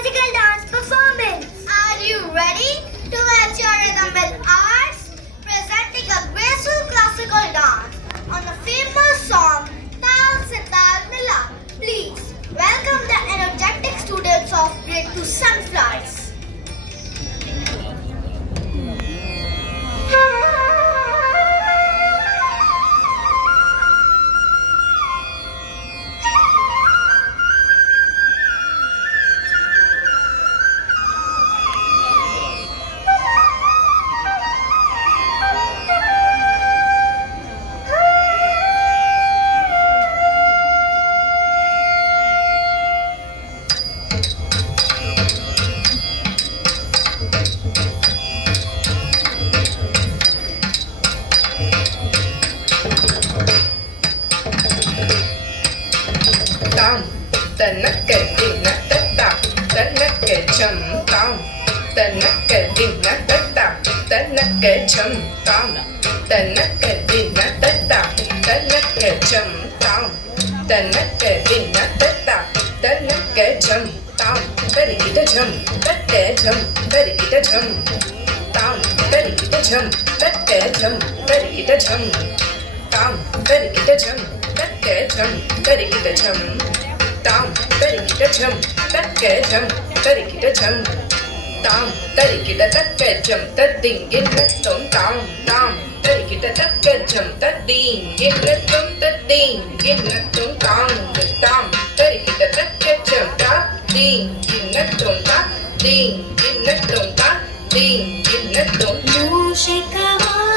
classical dance performance. Are you ready to match your rhythm with ours? Presenting a graceful classical dance on the famous song Tal Se Tal Mila. Please welcome the energetic students of Grade 2 Sunflowers. Tam tanaka dina tata tanaka chum tam tanaka dina tata tanaka chum tam tanaka dina tata tanaka chum tam tanaka dina tata tanaka chum tam tarikita chum tatta chum tarikita chum tam tarikita chum tatta chum tarikita chum tam tarikita chum tatta chum tarikita chum tam tarikita chum tatta chum tarikita chum tam tarikita tatta chum tadingin tom tam tam tarikita tatta chum tadingin tom tadingin tom tam tam tarikita tatta chum tadingin tom tadingin tom tadingin tom Mushikava